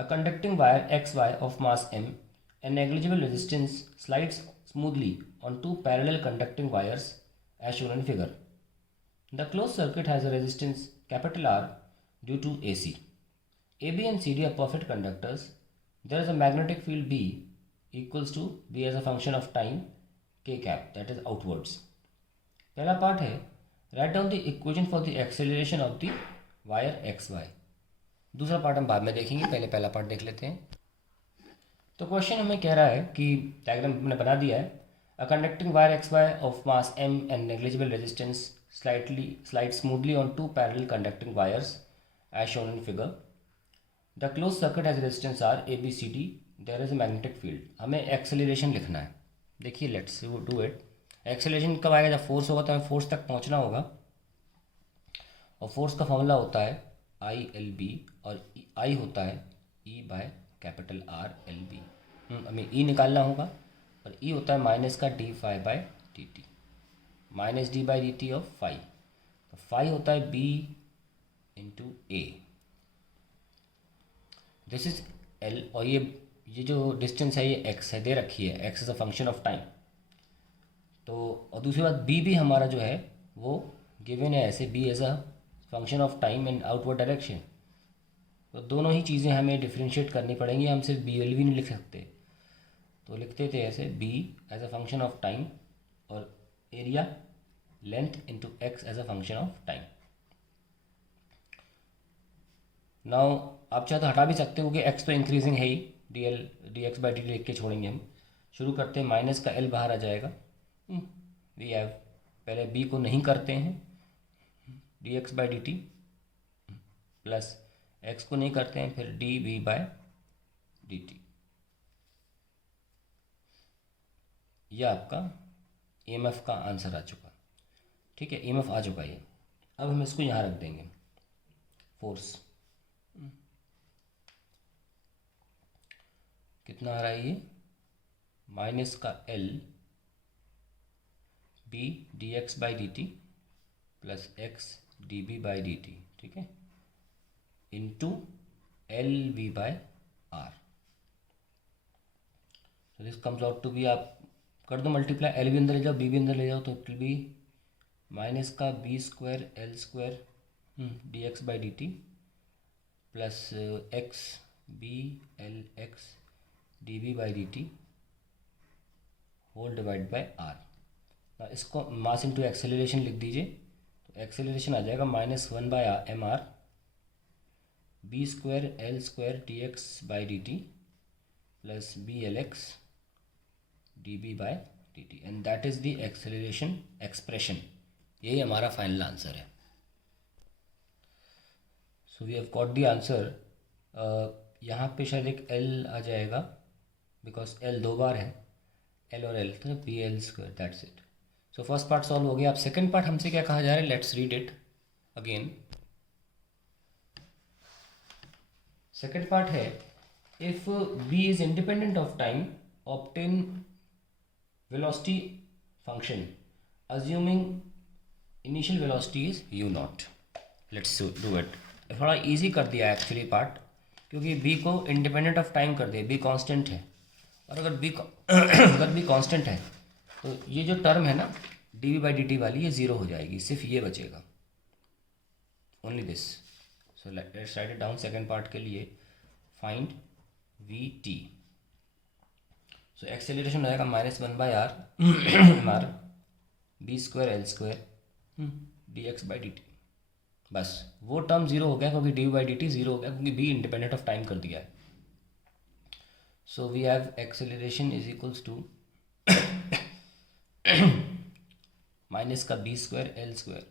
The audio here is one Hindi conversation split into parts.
A conducting wire XY of mass m and negligible resistance slides smoothly on two parallel conducting wires as shown in figure. The closed circuit has a resistance capital R due to AC. AB and CD are perfect conductors. There is a magnetic field B equals to B as a function of time k cap, that is outwards. पहला पार्ट है right down the equation for the acceleration of the wire X Y. दूसरा पार्ट हम बाद में देखेंगे, पहले पहला पार्ट देख लेते हैं. तो क्वेश्चन हमें कह रहा है कि डायग्राम हमने बना दिया है. A conducting wire X Y of mass M and negligible resistance slide smoothly on two parallel conducting wires as shown in figure. The close circuit has resistance R A B C D. There is a magnetic field. हमें एक्सेलरेशन लिखना है. देखिए लेट्स डू इट. एक्सेलरेशन कब आएगा? जब फोर्स होगा तो हमें फोर्स तक पहुंचना होगा, और फोर्स का फॉर्मूला होता है आई एल बी, और आई होता है E by capital R L B. हमें ई निकालना होगा, और ई होता है माइनस का D phi by D T, minus D by D T of phi. तो फाई होता है B into A. This is L, और ये जो डिस्टेंस है ये एक्स है, दे रखी है. X is a function of time. तो और दूसरी बात बी भी हमारा जो है वो गिवन है ऐसे, B as a function of time in outward direction. तो दोनों ही चीज़ें हमें डिफ्रेंशिएट करनी पड़ेंगी. हम सिर्फ बी एल भी नहीं लिख सकते. तो लिखते थे ऐसे B as a function of time और area length into x as a function of time. Now आप चाहे तो हटा भी सकते हो कि एक्स तो इंक्रीजिंग है ही, d L d x by d लिख के छोड़ेंगे हम. शुरू करते हैं, माइनस का एल बाहर आ जाएगा. वी हैव, पहले बी को नहीं करते हैं, D x by D T, plus X को नहीं करते हैं, फिर D V by D T. यह आपका ईएमएफ का आंसर आ चुका. ठीक है, ईएमएफ आ चुका ये. अब हम इसको यहाँ रख देंगे. फोर्स कितना आ रहा है ये? माइनस का L B d x by D T plus x D B by D t. ठीक है, into L v by R. तो this comes out to be, आप कर दो मल्टीप्लाई, एल भी अंदर ले जाओ बी भी अंदर ले जाओ, तो इट विल बी माइनस का B square L square D x by D T plus X B L X D B by D T whole divide by R. इसको मास इंटू एक्सेलरेशन लिख दीजिए. तो एक्सेलरेशन आ जाएगा minus one by M R B square L square D x by D T plus B L X D B by D T, and that is the acceleration expression. यही हमारा फाइनल आंसर है. So we have got the answer. यहाँ पे शायद एक एल आ जाएगा, बिकॉज एल दो बार है, एल और एल, तो B L square, that's it. So first part solve हो गया. अब सेकंड पार्ट हमसे क्या कहा जा रहा है? Let's read it again. Second part है, if B is independent of time obtain velocity function assuming initial velocity is u not. Let's do it. थोड़ा इजी कर दिया एक्चुअली पार्ट, क्योंकि बी को इंडिपेंडेंट ऑफ टाइम कर दिया. बी कांस्टेंट है, और अगर बी अगर बी कांस्टेंट है तो ये जो टर्म है ना D we by D T वाली, ये ज़ीरो हो जाएगी. सिर्फ ये बचेगा, only this. So let's write it down. Second part के लिए find V T. So acceleration हो जाएगा minus one by R M R B square L square D x by D T. बस वो टर्म जीरो हो गया, क्योंकि D by D T zero हो गया, क्योंकि बी इंडिपेंडेंट ऑफ टाइम कर दिया है. So we have acceleration is equals to minus का B square L square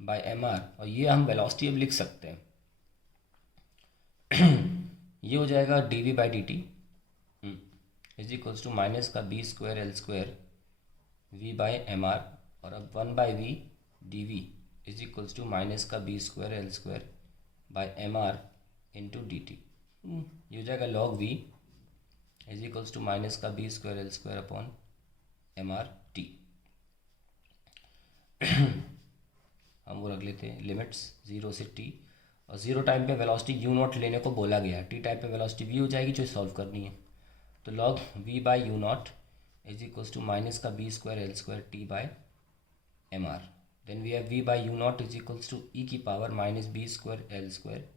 by M R, और ये हम वेलोसिटी अब लिख सकते हैं. ये हो जाएगा d we by D t is equals to minus का B square L square v by M R, और अब one by v d v is equals to minus का B square L square by M R into d t. ये हो जाएगा log v is equals to minus का B square L square upon m R t. हम वो रख लेते हैं लिमिट्स 0 से t, और ज़ीरो टाइम पे वेलोसिटी यू नॉट लेने को बोला गया। टी टाइम पे वेलोसिटी वी हो जाएगी जो सॉल्व करनी है। तो log v by u not is equals to minus का B square L square T by M R. Then we have v by u not is equals to e की power minus B square L square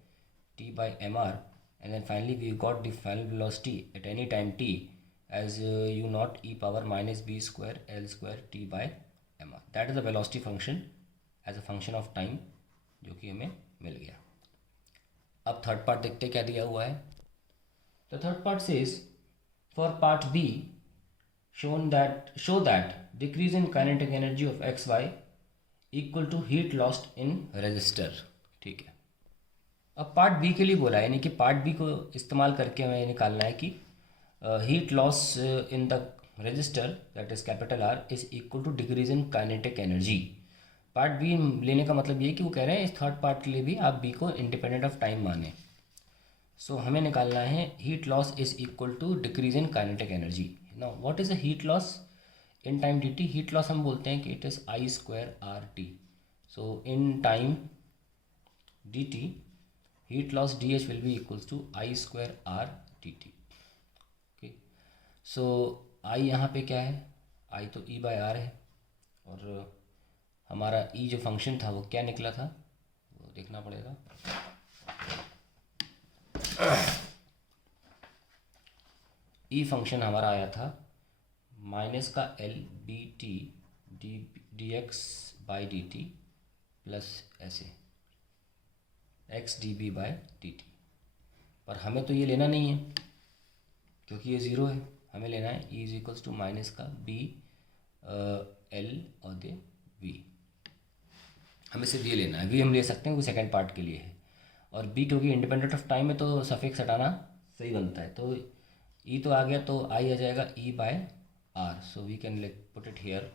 T by M R. And then finally we got the final velocity at any time t as u naught e power minus b square l square t by mr. That is the velocity function as a function of time जो कि हमें मिल गया। अब थर्ड पार्ट देखते क्या दिया हुआ है। The third part says for part b show that decrease in kinetic energy of xy equal to heat lost in resistor। ठीक है, अब पार्ट बी के लिए बोला है, यानी कि पार्ट बी को इस्तेमाल करके हमें निकालना है कि heat loss in the resistor that is capital R is equal to decrease in kinetic energy. Part B लेने का मतलब ये है कि वो कह रहे हैं इस थर्ड पार्ट के लिए भी आप बी को इंडिपेंडेंट ऑफ टाइम माने। सो हमें निकालना है heat loss is equal to decrease in kinetic energy. Now what is a heat loss in time D T? Heat loss हम बोलते हैं कि it is I square R T. So in time D T heat loss dH will be equals to I square R dt। Okay, so I यहाँ पे क्या है? I तो E बाय R है, और हमारा E जो फंक्शन था वो क्या निकला था वो देखना पड़ेगा। E फंक्शन हमारा आया था माइनस का L B t d x by D T plus ऐसे x D B by D t. पर हमें तो ये लेना नहीं है क्योंकि ये ज़ीरो है, हमें लेना है E is equals to minus का बी एल और दे वी। हमें सिर्फ ये लेना है, वी हम ले सकते हैं वो सेकंड पार्ट के लिए है, और बी क्योंकि इंडिपेंडेंट ऑफ टाइम है तो सफिक्स हटाना सही बनता है। तो ई तो आ गया, तो आई आ जाएगा e by R. So we can put it here.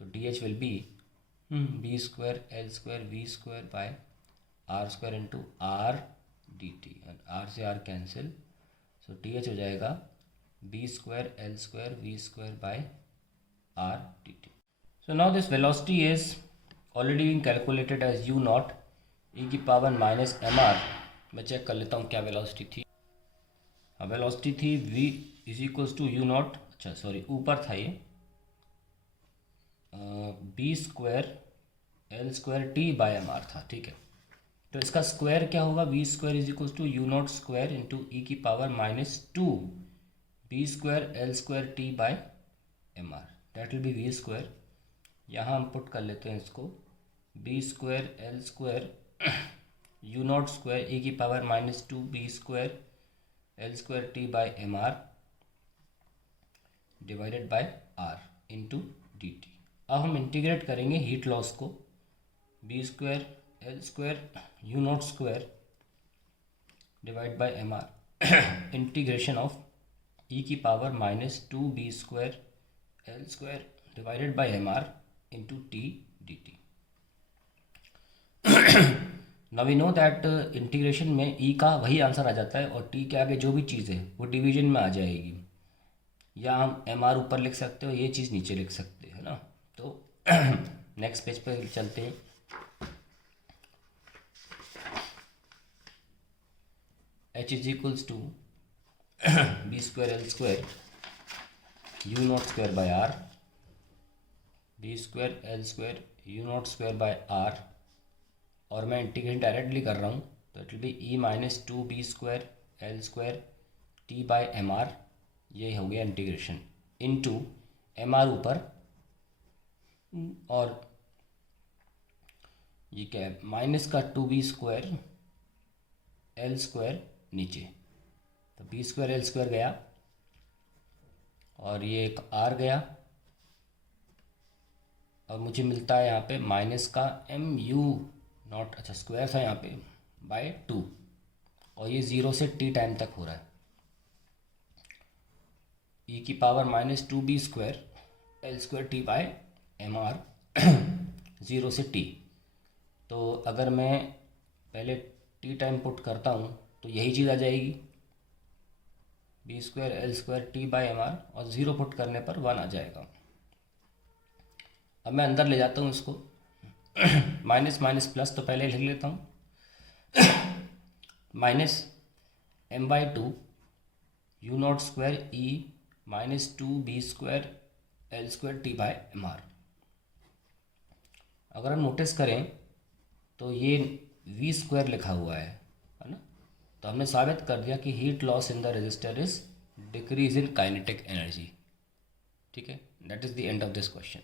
So d H will be B square L square v square by R square into R d t, R से R cancel. So t H हो जाएगा B square L square v square by R d t. So now this velocity is already been calculated as u not e की पावर माइनस एम आर। मैं चेक कर लेता हूँ क्या वेलोसिटी थी। वेलोसिटी थी v is equals to you not, अच्छा सॉरी ऊपर था ये, B square L square T by M R था। ठीक है, तो इसका स्क्वायर क्या होगा? V square is equals to you not square into e की power minus two B square L square T by M R. That will be v square. यहाँ हम पुट कर लेते हैं इसको B square L square u not square e की power minus two B square L square T by M R divided by R into d t. अब हम इंटीग्रेट करेंगे हीट लॉस को, B square L square u not square divide by M R integration of e की power minus two B square L square divided by M R into t d t. Now we know that integration में ई का वही आंसर आ जाता है और टी के आगे जो भी चीज़ है वो डिवीजन में आ जाएगी, या हम एम आर ऊपर लिख सकते हो, ये चीज़ नीचे लिख सकते हैं ना। तो नेक्स्ट पेज पर चलते हैं। H is equals to b square L square u naught square by r, b square L square u naught square by r, और मैं इंटीग्रेट डायरेक्टली कर रहा हूँ तो it will be e minus two B square L square T by M R. ये हो गया इंटीग्रेशन इनटू एम आर ऊपर, और ये क्या है माइनस का two B square L square नीचे, तो बी स्क्वायर एल स्क्वायर गया और ये एक आर गया, और मुझे मिलता है यहाँ पे माइनस का एम यू नॉट, अच्छा स्क्वायर था यहाँ पे बाय टू, और ये ज़ीरो से टी टाइम तक हो रहा है। ई की power minus two B square L square T by M R zero से टी। तो अगर मैं पहले टी टाइम पुट करता हूँ तो यही चीज़ आ जाएगी B square L square T by M R, और ज़ीरो पुट करने पर वन आ जाएगा। अब मैं अंदर ले जाता हूँ इसको माइनस माइनस प्लस तो पहले लिख लेता हूँ, minus M by two you not square E minus two B square L square T by M R. अगर हम नोटिस करें तो ये वी स्क्वायर लिखा हुआ है ना। तो हमने साबित कर दिया कि heat loss in the resistor is decrease in kinetic energy. ठीक है, that is the end of this question.